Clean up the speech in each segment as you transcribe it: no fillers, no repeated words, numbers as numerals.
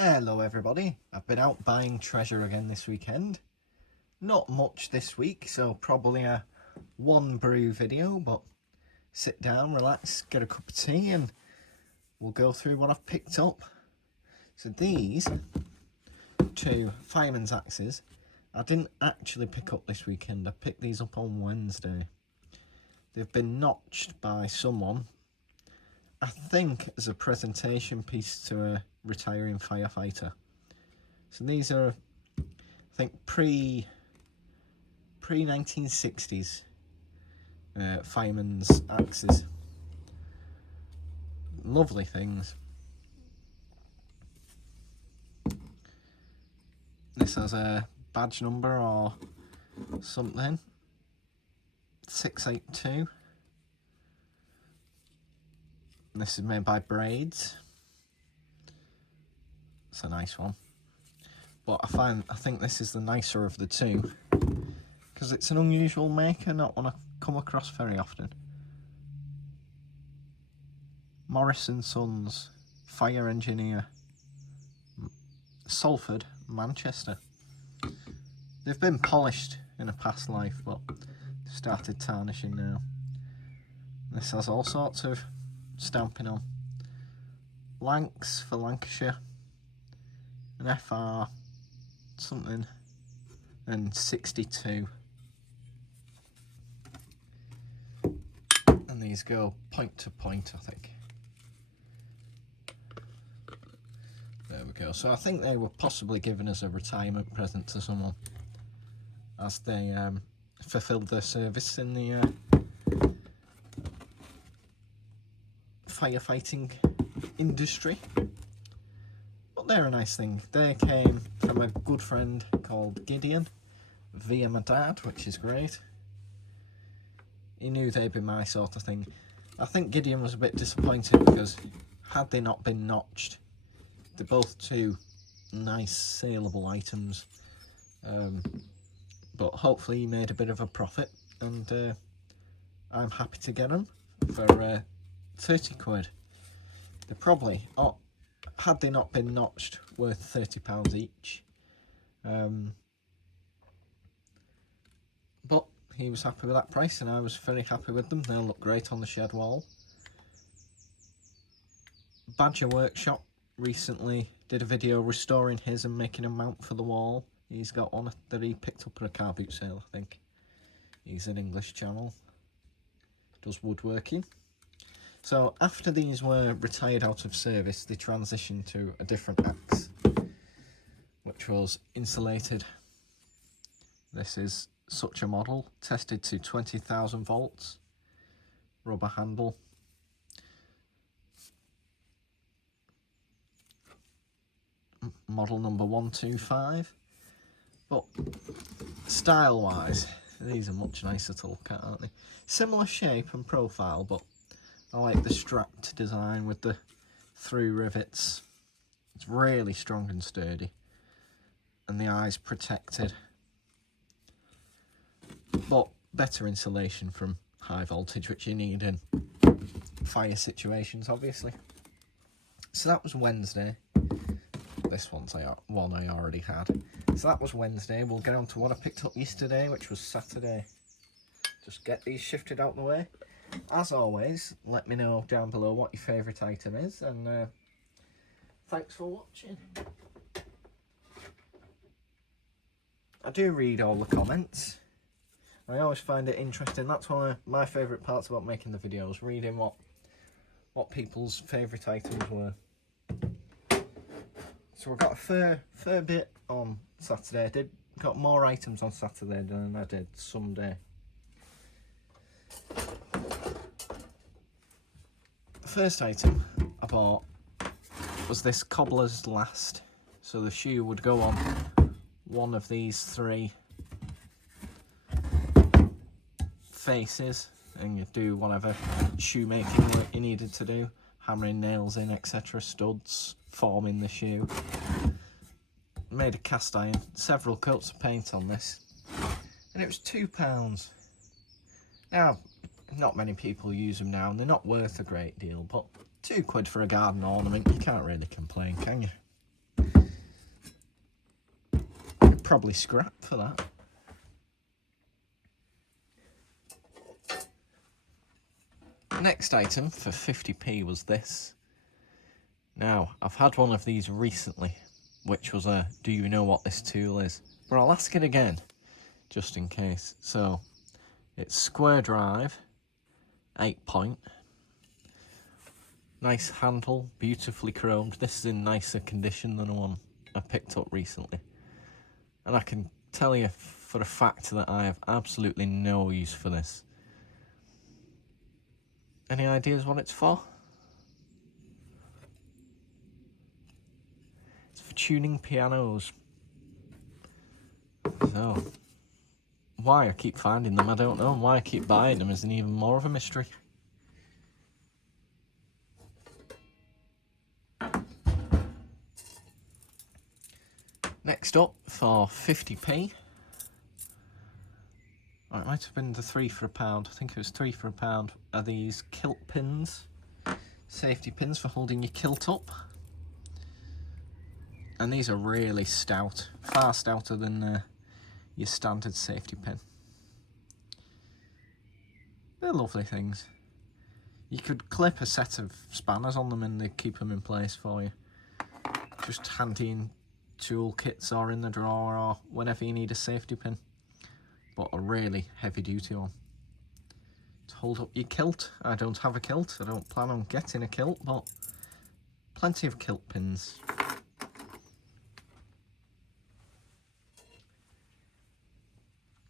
Hello everybody, I've been out buying treasure again this weekend. Not much this week, so probably a one brew video, but sit down, relax, get a cup of tea and we'll go through what I've picked up. So these two fireman's axes, I didn't actually pick up this weekend, I picked these up on Wednesday. They've been notched by someone, I think as a presentation piece to a retiring firefighter. So these are, I think, pre-1960s fireman's axes. Lovely things. This has a badge number or something. 682. This is made by Braids. It's a nice one, but I think this is the nicer of the two because it's an unusual maker, not one I come across very often. Morris & Sons, fire engineer, Salford, Manchester. They've been polished in a past life, but started tarnishing now. This has all sorts of stamping on. Lancs for Lancashire, an FR something, and 62. And these go point to point, I think. There we go. So I think they were possibly given as a retirement present to someone as they fulfilled their service in the firefighting industry. But they're a nice thing. They came from a good friend called Gideon via my dad, which is great. He knew they'd be my sort of thing. I think Gideon was a bit disappointed because had they not been notched, they're both two nice saleable items. But hopefully he made a bit of a profit, and I'm happy to get them for 30 quid. They're probably, had they not been notched, worth £30 each. But he was happy with that price and I was very happy with them. They'll look great on the shed wall. Badger Workshop recently did a video restoring his and making a mount for the wall. He's got one that he picked up at a CarBoot sale, I think. He's an English channel, does woodworking. So after these were retired out of service, they transitioned to a different axe, which was insulated. This is such a model, tested to 20,000 volts, rubber handle. Model number 125. But style-wise, these are much nicer to look at, aren't they? Similar shape and profile, but I like the strapped design with the through rivets. It's really strong and sturdy, and the eye's protected. But better insulation from high voltage, which you need in fire situations, obviously. So that was Wednesday. This one's one I already had. So that was Wednesday. We'll get on to what I picked up yesterday, which was Saturday. Just get these shifted out the way. As always, let me know down below what your favourite item is, and thanks for watching. I do read all the comments. I always find it interesting. That's one of my favourite parts about making the videos, reading what people's favourite items were. So we got a fair bit on Saturday. Got more items on Saturday than I did Sunday. The first item I bought was this cobbler's last. So the shoe would go on one of these three faces, and you do whatever shoemaking work you needed to do, hammering nails in, etc., studs, forming the shoe. Made a cast iron, several coats of paint on this, and it was £2. Now, not many people use them now, and they're not worth a great deal, but £2 for a garden ornament, you can't really complain, can you? probably scrap for that. Next item for 50p was this. Now, I've had one of these recently, which was a do you know what this tool is? But I'll ask it again, just in case. So, it's square drive, 8-point. Nice handle, beautifully chromed. This is in nicer condition than the one I picked up recently. And I can tell you for a fact that I have absolutely no use for this. Any ideas what it's for? It's for tuning pianos. So, why I keep finding them, I don't know. And why I keep buying them isn't even more of a mystery. Next up, for 50p. It might have been the 3 for £1. I think it was 3 for £1. Are these kilt pins? Safety pins for holding your kilt up. And these are really stout. Far stouter than your standard safety pin. They're lovely things. You could clip a set of spanners on them and they keep them in place for you. Just handy in tool kits or in the drawer or whenever you need a safety pin. But a really heavy duty one. To hold up your kilt. I don't have a kilt. I don't plan on getting a kilt, but plenty of kilt pins.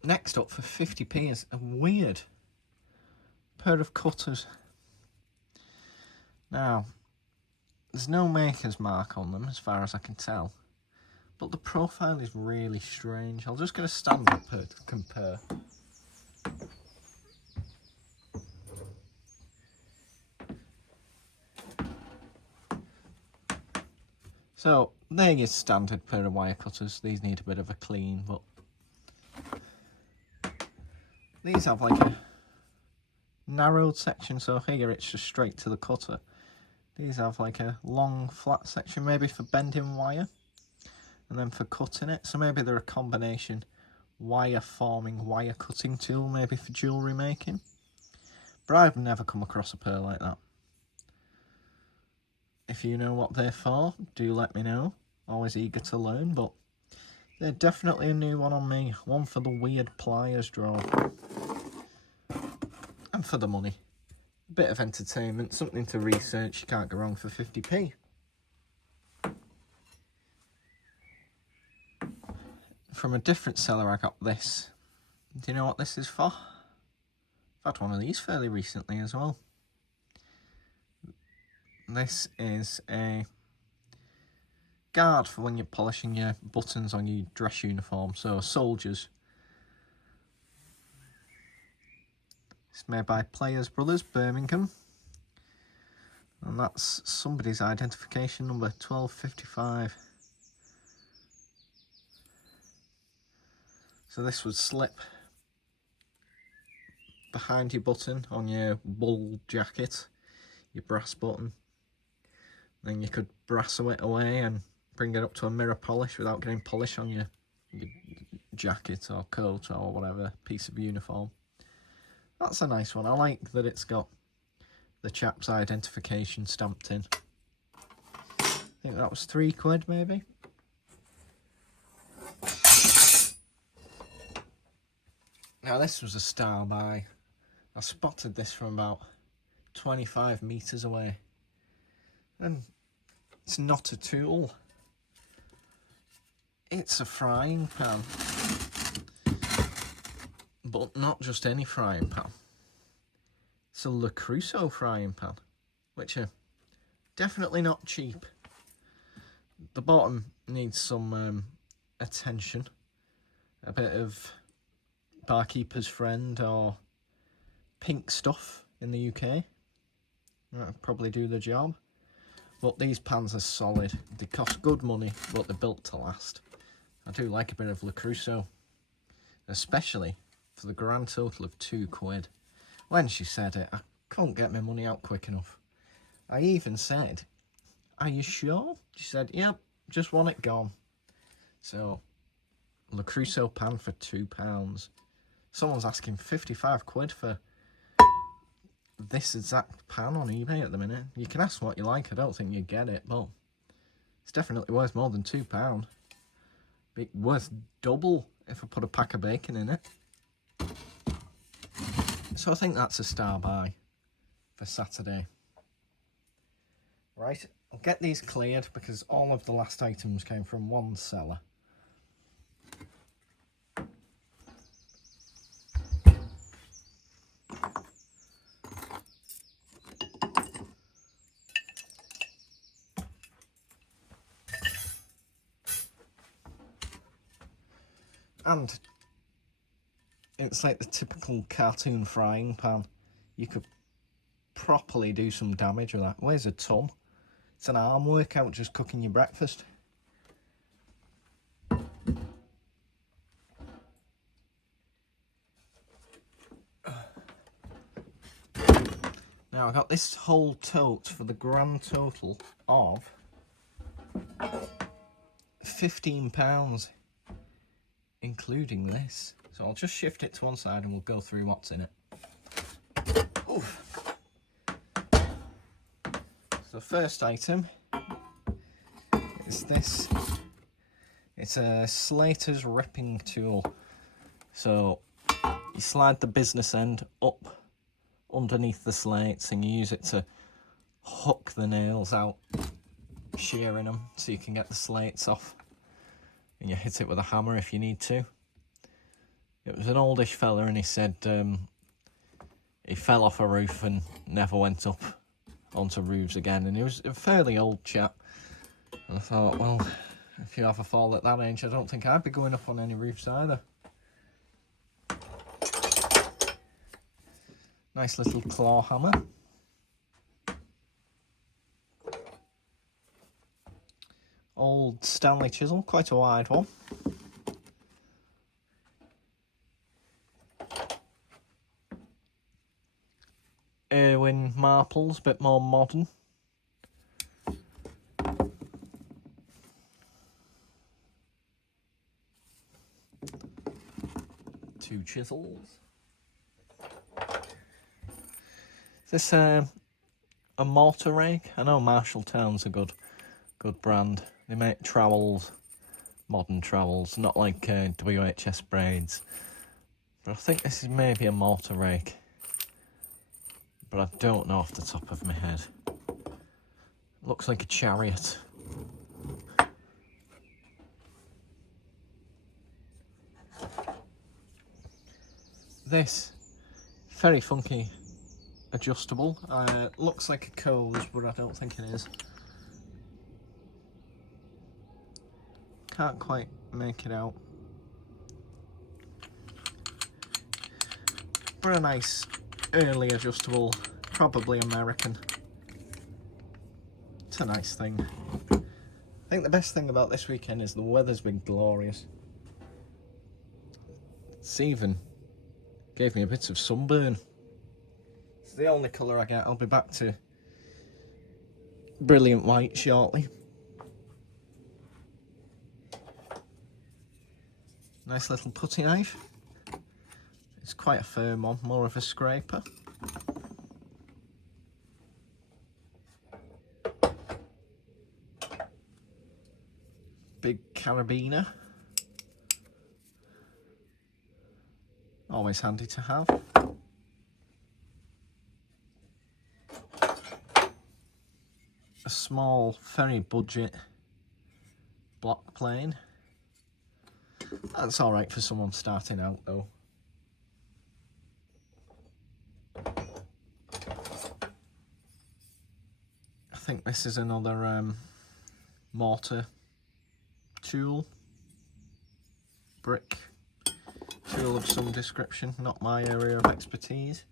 Next up for 50p is a weird pair of cutters. Now, there's no maker's mark on them as far as I can tell, but the profile is really strange. I'll just get a stand-up to compare. So, they're your standard pair of wire cutters. These need a bit of a clean, but these have like a narrowed section, so here it's just straight to the cutter. These have like a long flat section, maybe for bending wire, and then for cutting it. So maybe they're a combination wire forming, wire cutting tool, maybe for jewellery making. But I've never come across a pair like that. If you know what they're for, do let me know. Always eager to learn, but they're definitely a new one on me. One for the weird pliers drawer. And for the money. A bit of entertainment, something to research. You can't go wrong for 50p. From a different seller I got this. Do you know what this is for? I've had one of these fairly recently as well. This is a guard for when you're polishing your buttons on your dress uniform, so soldiers. It's made by Players Brothers, Birmingham. And that's somebody's identification number, 1255. So this would slip behind your button on your wool jacket, your brass button. Then you could brasso it away and bring it up to a mirror polish without getting polish on your jacket or coat or whatever piece of uniform. That's a nice one. I like that it's got the chap's identification stamped in. I think that was £3 maybe. Now this was a style buy. I spotted this from about 25 metres away. And it's not a tool. It's a frying pan. But not just any frying pan. It's a Le Creuset frying pan, which are definitely not cheap. The bottom needs some attention. A bit of Barkeeper's Friend or Pink Stuff in the UK. That'll probably do the job. But these pans are solid. They cost good money, but they're built to last. I do like a bit of Le Creuset, especially for the grand total of £2. When she said it, I couldn't get my money out quick enough. I even said, "Are you sure?" She said, "Yep, just want it gone." So Le Crusoe pan for £2. Someone's asking 55 quid for this exact pan on eBay at the minute. You can ask what you like, I don't think you get it, but it's definitely worth more than £2. Be worth double if I put a pack of bacon in it. So I think that's a star buy for Saturday. Right, I'll get these cleared because all of the last items came from one seller. And it's like the typical cartoon frying pan. You could properly do some damage with that. Weighs a ton. It's an arm workout just cooking your breakfast. Now I got this whole tote for the grand total of £15, including this. So I'll just shift it to one side and we'll go through what's in it. Oof. So the first item is this. It's a Slater's ripping tool. So you slide the business end up underneath the slates and you use it to hook the nails out, shearing them so you can get the slates off, and you hit it with a hammer if you need to. It was an oldish fella and he said he fell off a roof and never went up onto roofs again, and he was a fairly old chap, and I thought, well, if you have a fall at that age, I don't think I'd be going up on any roofs either. Nice little claw hammer. Old Stanley chisel, quite a wide one. Irwin marples, a bit more modern. Two chisels. Is this a mortar rake? I know Marshalltown's a good brand. They make trowels, modern trowels, not like WHS braids. But I think this is maybe a mortar rake. But I don't know off the top of my head. Looks like a chariot. This, very funky, adjustable. Looks like a Coles, but I don't think it is. Can't quite make it out. But a nice early adjustable, probably American. It's a nice thing. I think the best thing about this weekend is the weather's been glorious. It's even gave me a bit of sunburn. It's the only colour I get. I'll be back to brilliant white shortly. Nice little putty knife. It's quite a firm one, more of a scraper. Big carabiner. Always handy to have. A small, very budget block plane. That's alright for someone starting out though. I think this is another mortar tool, brick tool of some description, not my area of expertise.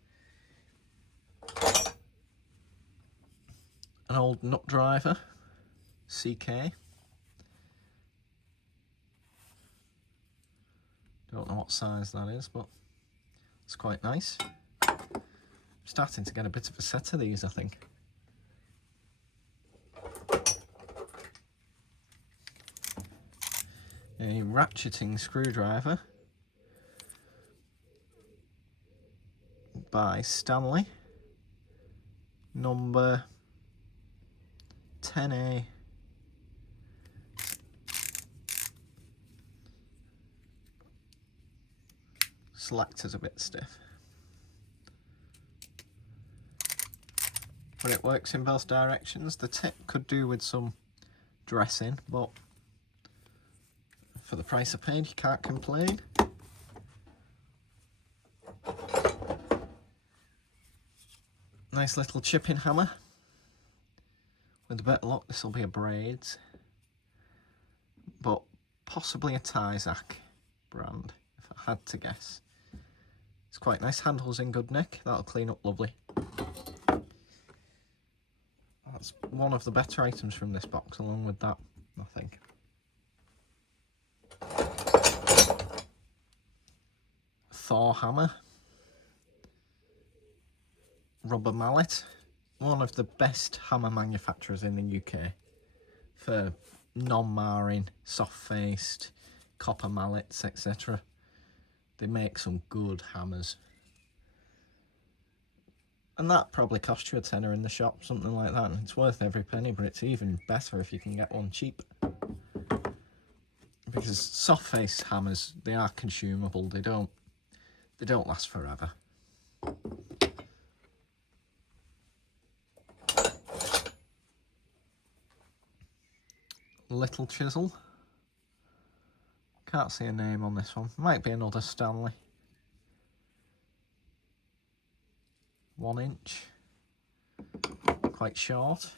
An old nut driver, CK. Don't know what size that is, but it's quite nice. I'm starting to get a bit of a set of these, I think. a ratcheting screwdriver by Stanley, number 10A. Selector's a bit stiff, but it works in both directions. The tip could do with some dressing, but for the price I paid, you can't complain. Nice little chipping hammer. With a bit of luck, this will be a Braids, but possibly a Tyzac brand, if I had to guess. It's quite nice. Handle's in good nick. That'll clean up lovely. That's one of the better items from this box, along with that, I think. Thor hammer. Rubber mallet. One of the best hammer manufacturers in the UK for non-marring, soft-faced, copper mallets, etc. They make some good hammers. And that probably cost you a tenner in the shop, something like that. And it's worth every penny, but it's even better if you can get one cheap. Because soft-faced hammers, they are consumable. They don't last forever. Little chisel. Can't see a name on this one. Might be another Stanley. 1 inch. Quite short.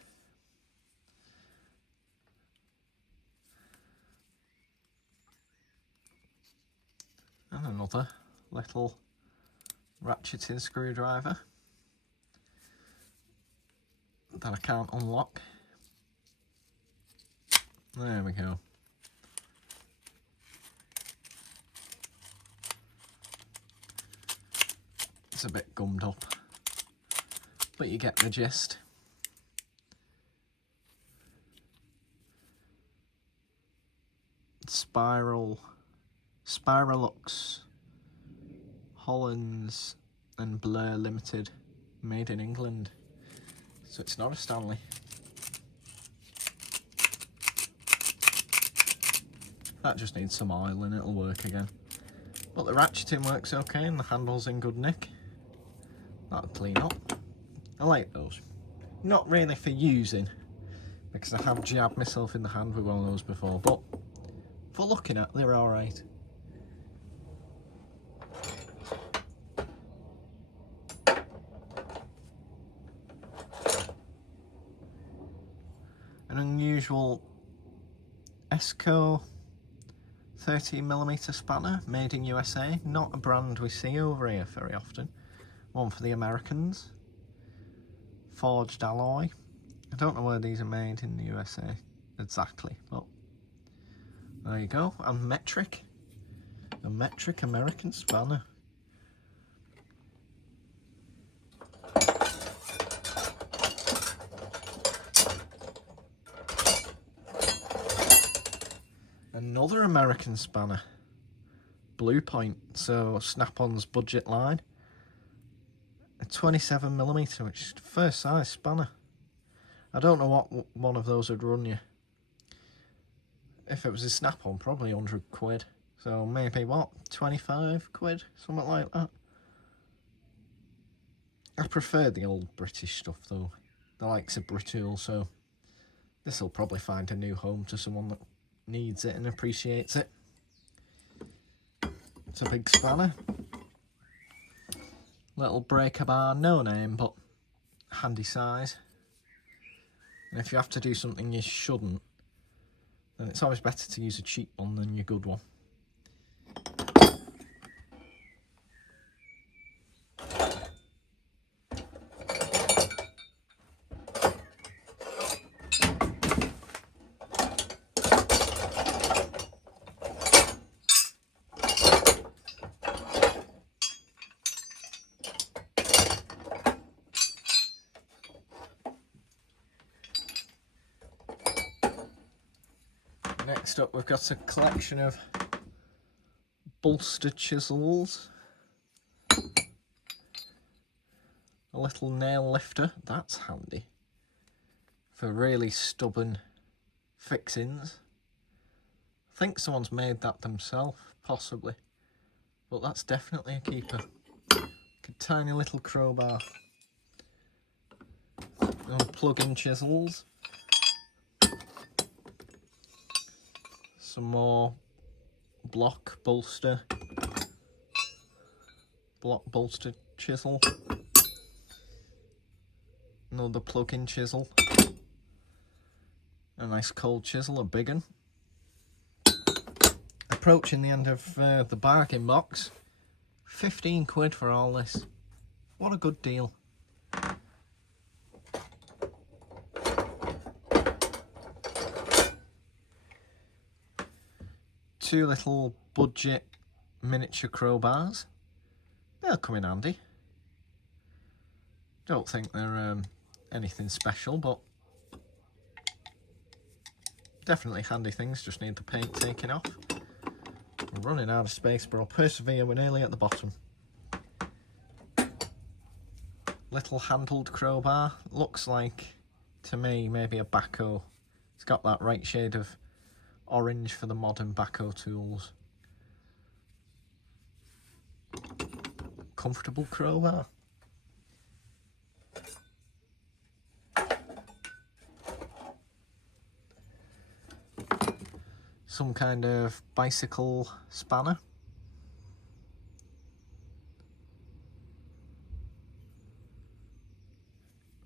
And another little ratcheting screwdriver that I can't unlock. There we go. It's a bit gummed up, but you get the gist. Spiralux, Hollands and Blur Limited, made in England. So it's not a Stanley. That just needs some oil and it'll work again. But the ratcheting works okay and the handle's in good nick. That'll clean up. I like those. Not really for using, because I have jabbed myself in the hand with one of those before, but for looking at, they're alright. An unusual Esco 13mm spanner, made in USA. Not a brand we see over here very often. One for the Americans. Forged alloy. I don't know where these are made in the USA exactly, but there you go. And metric. A metric American spanner. Another American spanner. Blue Point, so Snap-on's budget line. A 27mm, which is the first size spanner. I don't know what one of those would run you. If it was a Snap-on, probably 100 quid. So maybe, what, 25 quid? Something like that. I prefer the old British stuff though. The likes of Britool, so this will probably find a new home to someone that needs it and appreciates it. It's a big spanner. Little breaker bar, no name, but handy size. And if you have to do something you shouldn't, then it's always better to use a cheap one than your good one. Next up, we've got a collection of bolster chisels. A little nail lifter, that's handy for really stubborn fixings. I think someone's made that themselves, possibly, but that's definitely a keeper. A tiny little crowbar. And plug-in chisels. Some more block bolster chisel. Another plug-in chisel. A nice cold chisel, a big one. Approaching the end of the bargain box. 15 quid for all this. What a good deal. Two little budget miniature crowbars. They'll come in handy. Don't think they're anything special, but definitely handy things. Just need the paint taken off. We're running out of space, but I'll persevere. We're nearly at the bottom. Little handled crowbar. Looks like, to me, maybe a backhoe. It's got that right shade of orange for the modern backhoe tools. Comfortable crowbar. Some kind of bicycle spanner.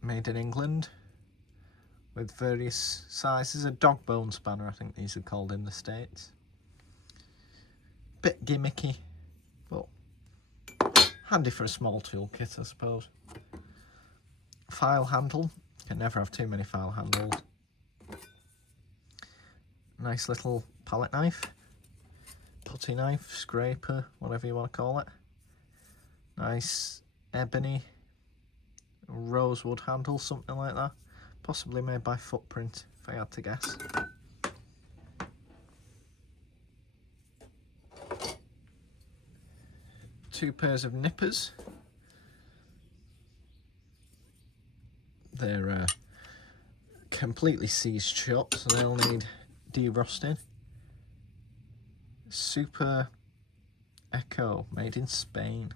Made in England. With various sizes. A dog bone spanner, I think these are called in the States. Bit gimmicky, but handy for a small toolkit, I suppose. File handle. Can never have too many file handles. Nice little palette knife. Putty knife, scraper, whatever you want to call it. Nice ebony rosewood handle, something like that. Possibly made by Footprint, if I had to guess. Two pairs of nippers. They're completely seized shut, so they'll need de-rusting. Super Echo, made in Spain.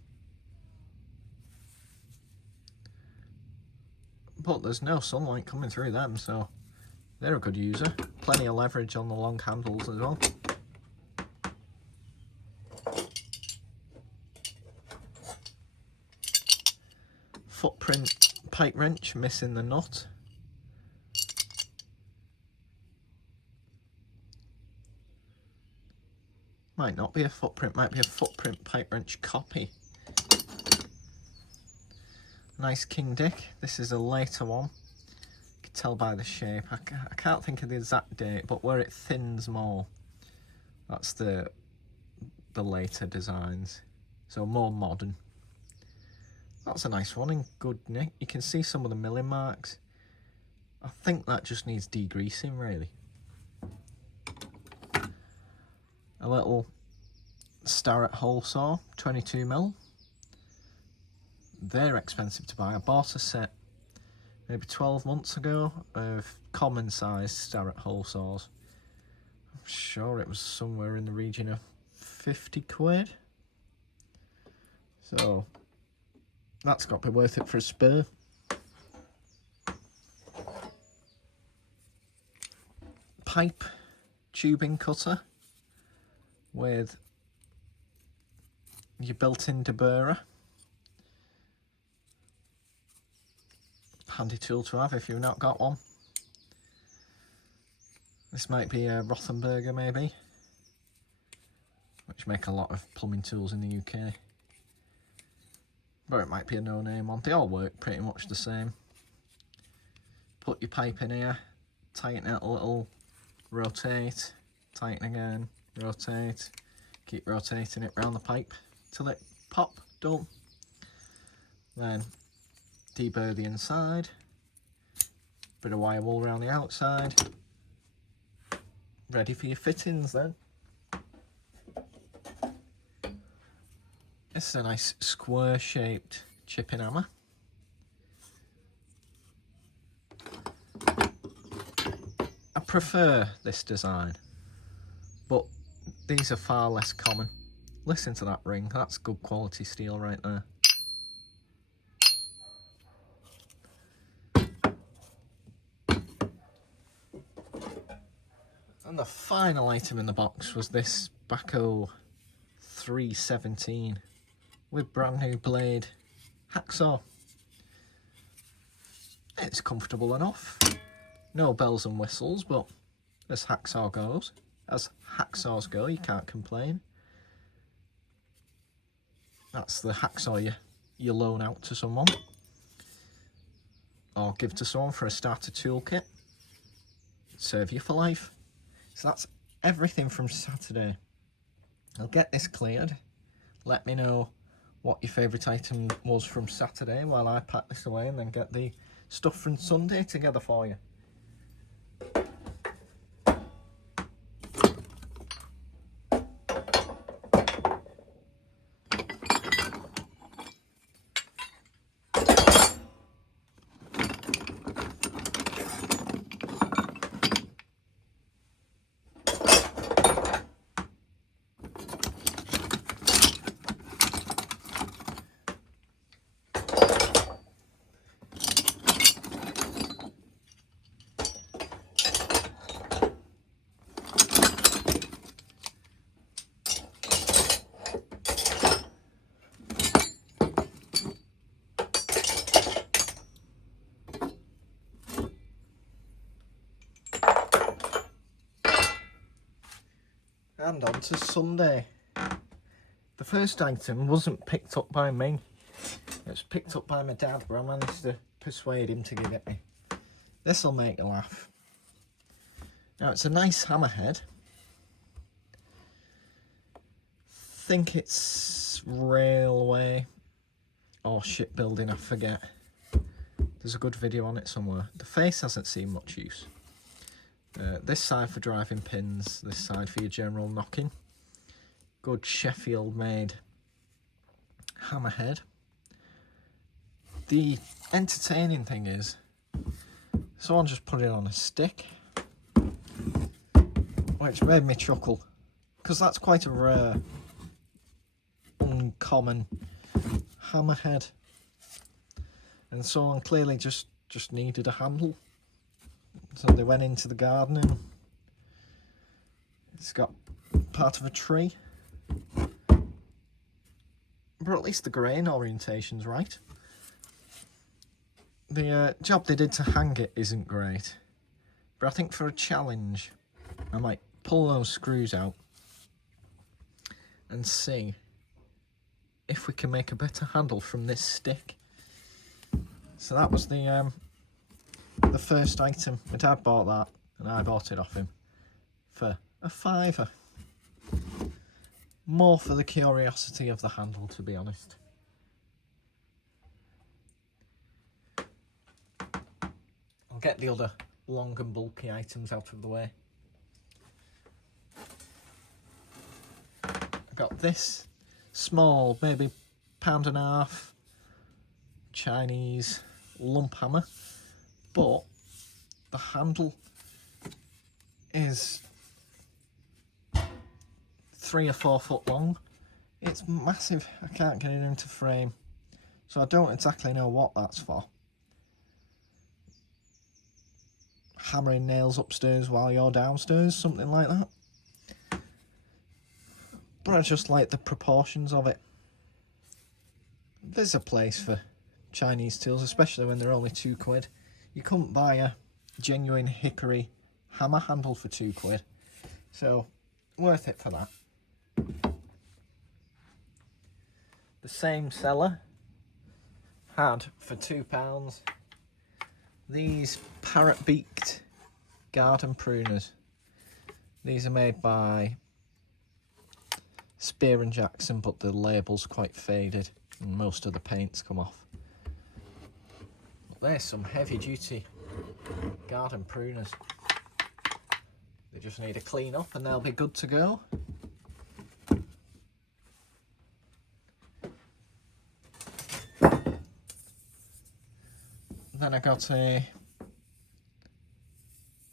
But there's no sunlight coming through them, so they're a good user. Plenty of leverage on the long handles as well. Footprint pipe wrench, missing the nut. Might not be a Footprint, might be a Footprint pipe wrench copy. Nice King Dick. This is a later one. You can tell by the shape. I can't think of the exact date, but where it thins more, that's the later designs. So more modern. That's a nice one in good nick. You can see some of the milling marks. I think that just needs degreasing, really. A little Starrett hole saw, 22mm. They're expensive to buy. I bought a set maybe 12 months ago of common size Starrett hole saws. I'm sure it was somewhere in the region of 50 quid. So that's got to be worth it for a spur. Pipe tubing cutter with your built-in deburrer. Handy tool to have if you've not got one. This might be a Rothenberger maybe, which make a lot of plumbing tools in the UK. But it might be a no-name one. They all work pretty much the same. Put your pipe in here, tighten it a little, rotate, tighten again, rotate, keep rotating it round the pipe till it pop, done. Then deburr the inside, bit of wire wool around the outside, ready for your fittings then. This is a nice square shaped chipping hammer. I prefer this design, but these are far less common. Listen to that ring, that's good quality steel right there. And the final item in the box was this Baco 317 with brand new blade hacksaw. It's comfortable enough. No bells and whistles, but as hacksaws go, you can't complain. That's the hacksaw you loan out to someone or give to someone for a starter toolkit. Serve you for life. So that's everything from Saturday. I'll get this cleared. Let me know what your favourite item was from Saturday while I pack this away and then get the stuff from Sunday together for you. And on to Sunday. The first item wasn't picked up by me. It was picked up by my dad, but I managed to persuade him to give it me. This'll make you laugh. Now it's a nice hammerhead. Think it's railway or shipbuilding, I forget. There's a good video on it somewhere. The face hasn't seen much use. This side for driving pins, this side for your general knocking. Good Sheffield made hammerhead. The entertaining thing is, someone just put it on a stick, which made me chuckle, because that's quite a rare, uncommon hammerhead. And someone clearly just needed a handle. So they went into the garden and it's got part of a tree. But at least the grain orientation's right. The job they did to hang it isn't great. But I think for a challenge, I might pull those screws out and see if we can make a better handle from this stick. So that was the first item. My dad bought that and I bought it off him for a £5. More for the curiosity of the handle, to be honest. I'll get the other long and bulky items out of the way. I've got this small, maybe £1.50 Chinese lump hammer, but the handle is 3 or 4 foot long. It's massive. I can't get it into frame, so I don't exactly know what that's for. Hammering nails upstairs while you're downstairs, something like that. But I just like the proportions of it. There's a place for Chinese tools, especially when they're only £2. You couldn't buy a genuine hickory hammer handle for £2, so worth it for that. The same seller had for £2 these parrot-beaked garden pruners. These are made by Spear & Jackson, but the label's quite faded and most of the paint's come off. There's some heavy-duty garden pruners. They just need a clean up and they'll be good to go. Then I got a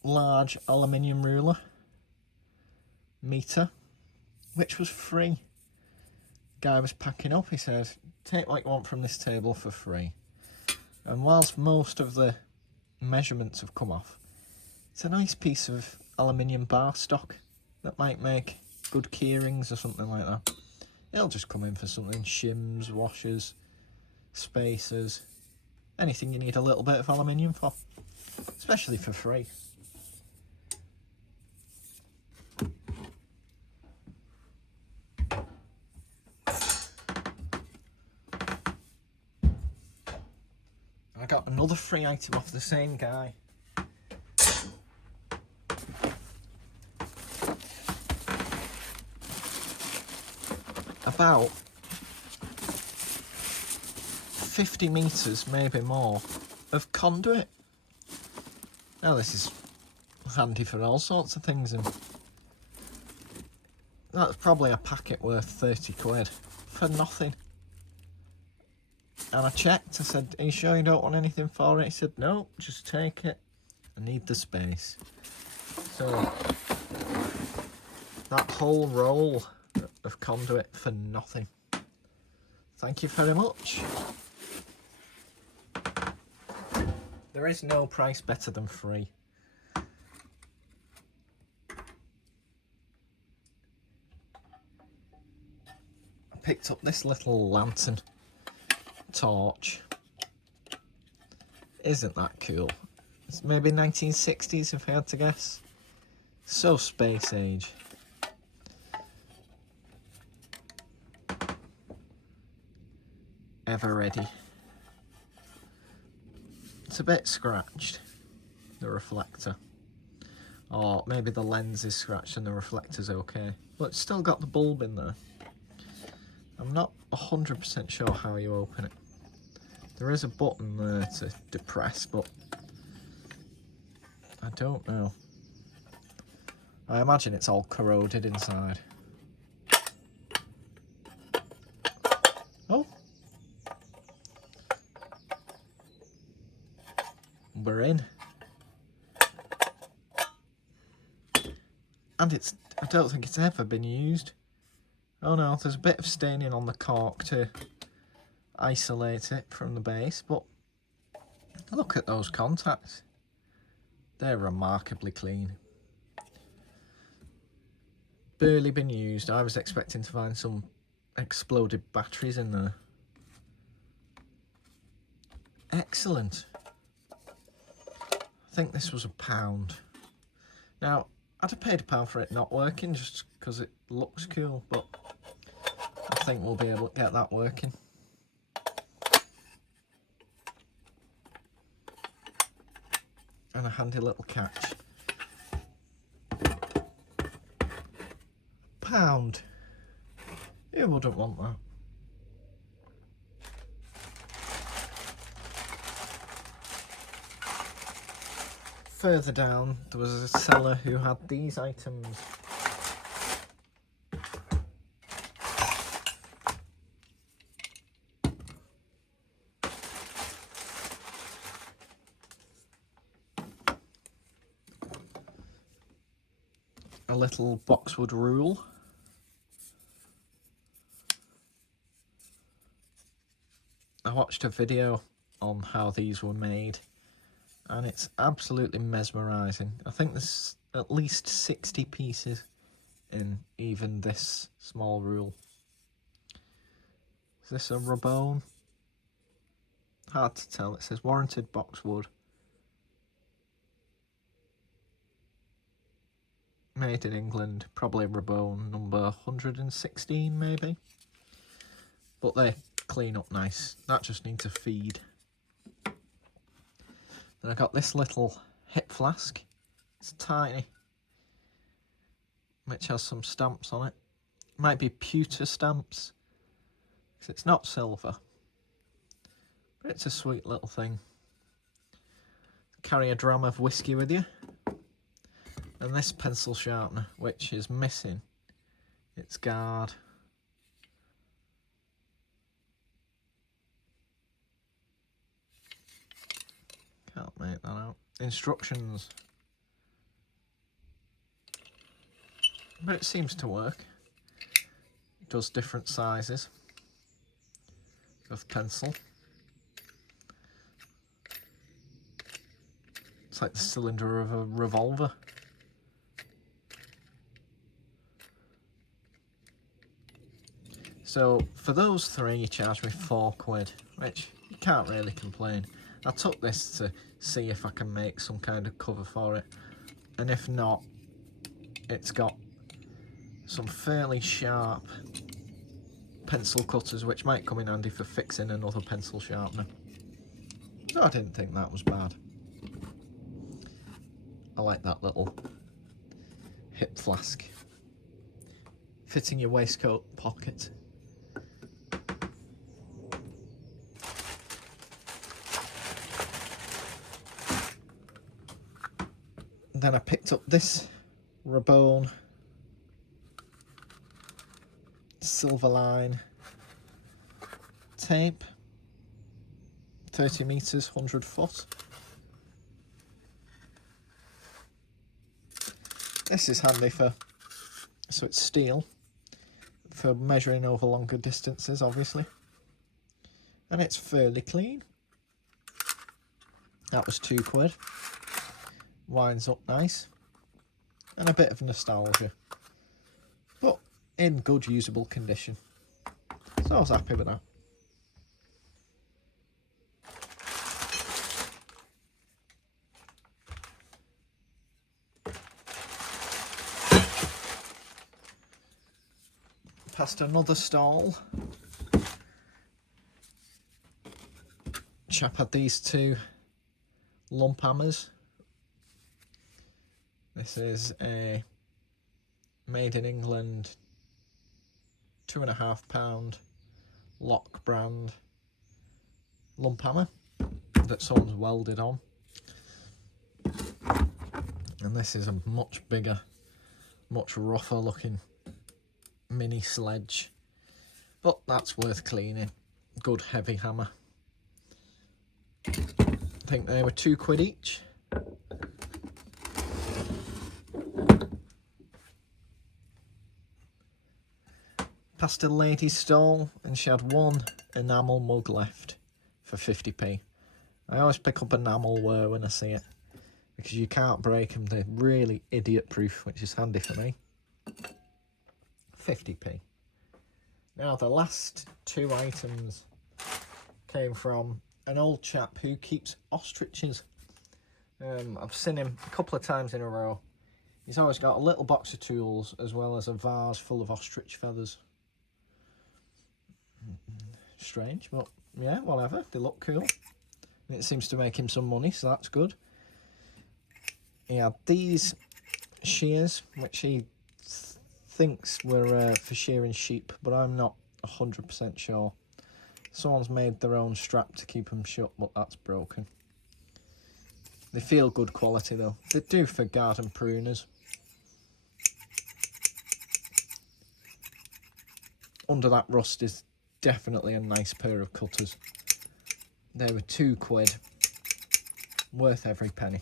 large aluminium ruler meter, which was free. Guy was packing up, he said, take what you want from this table for free. And whilst most of the measurements have come off, it's a nice piece of aluminium bar stock that might make good key rings or something like that. It'll just come in for something, shims, washers, spacers, anything you need a little bit of aluminium for, especially for free. I got another free item off the same guy. About 50 metres, maybe more, of conduit. Now this is handy for all sorts of things, and that's probably a packet worth 30 quid for nothing. And I checked, I said, are you sure you don't want anything for it? He said, no, just take it. I need the space. So, that whole roll of conduit for nothing. Thank you very much. There is no price better than free. I picked up this little lantern torch. Isn't that cool? It's maybe 1960s if I had to guess. So space age. Ever ready. It's a bit scratched, the reflector. Or maybe the lens is scratched and the reflector's okay. But it's still got the bulb in there. I'm not 100% sure how you open it. There is a button there to depress, but I don't know. I imagine it's all corroded inside. Oh! We're in. And I don't think it's ever been used. Oh no, there's a bit of staining on the cork to isolate it from the base, but look at those contacts. They're remarkably clean. Barely been used. I was expecting to find some exploded batteries in there. Excellent. I think this was £1. Now, I'd have paid £1 for it not working just because it looks cool, but I think we'll be able to get that working. And a handy little catch. £1. Who wouldn't want that? Further down, there was a seller who had these items. A little boxwood rule. I watched a video on how these were made, and it's absolutely mesmerising. I think there's at least 60 pieces in even this small rule. Is this a Rabone? Hard to tell. It says warranted boxwood. Made in England, probably Rabone number 116 maybe. But they clean up nice. That just needs a feed. Then I got this little hip flask. It's tiny, which has some stamps on it. Might be pewter stamps, because it's not silver. But it's a sweet little thing. Carry a dram of whiskey with you. And this pencil sharpener, which is missing its guard. Can't make that out. Instructions. But it seems to work. It does different sizes of pencil. It's like the cylinder of a revolver. So for those three, you charged me £4, which you can't really complain. I took this to see if I can make some kind of cover for it, and if not, it's got some fairly sharp pencil cutters which might come in handy for fixing another pencil sharpener. So I didn't think that was bad. I like that little hip flask. Fits in your waistcoat pocket. Then I picked up this Rabone silver line tape, 30 metres, 100 foot. This is handy so it's steel, for measuring over longer distances obviously, and it's fairly clean. That was £2. Winds up nice, and a bit of nostalgia, but in good usable condition, so I was happy with that. Past another stall, chap had these two lump hammers. This is a made in England £2.5 Lock brand lump hammer that someone's welded on. And this is a much bigger, much rougher looking mini sledge, but that's worth cleaning. Good heavy hammer. I think they were £2 each. Past a lady's stall, and she had one enamel mug left for 50p. I always pick up enamelware when I see it, because you can't break them. They're really idiot proof, which is handy for me. 50p. Now the last two items came from an old chap who keeps ostriches. I've seen him a couple of times in a row. He's always got a little box of tools as well as a vase full of ostrich feathers. Strange, but yeah, whatever. They look cool. And it seems to make him some money, so that's good. He had these shears, which he thinks were for shearing sheep, but I'm not 100% sure. Someone's made their own strap to keep them shut, but that's broken. They feel good quality though. They do for garden pruners. Under that rust is definitely a nice pair of cutters. They were £2, worth every penny.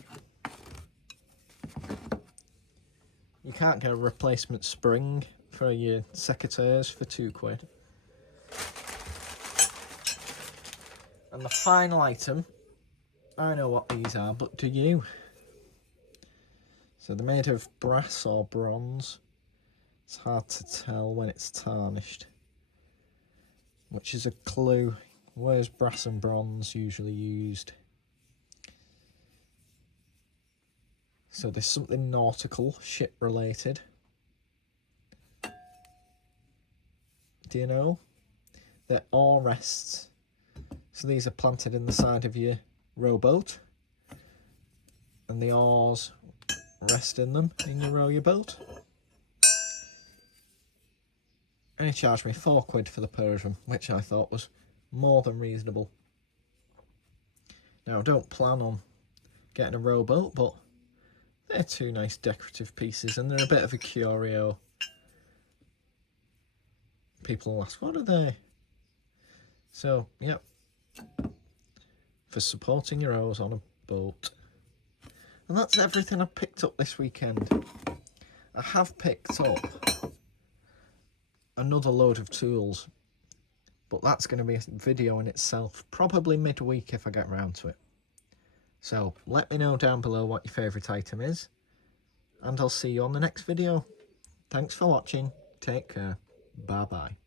You can't get a replacement spring for your secateurs for £2. And the final item, I know what these are, but do you? So they're made of brass or bronze. It's hard to tell when it's tarnished, which is a clue. Where's brass and bronze usually used? So there's something nautical, ship related. Do you know? They're oar rests. So these are planted in the side of your rowboat, and the oars rest in them and you row your boat. And he charged me £4 for the pair of them, which I thought was more than reasonable. Now I don't plan on getting a rowboat, but They're two nice decorative pieces, and they're a bit of a curio. People will ask, what are they? So, yep, for supporting your oars on a boat. And that's everything I picked up this weekend. I have picked up another load of tools, but that's going to be a video in itself, probably midweek if I get around to it. So let me know down below what your favourite item is, and I'll see you on the next video. Thanks for watching. Take care. Bye bye.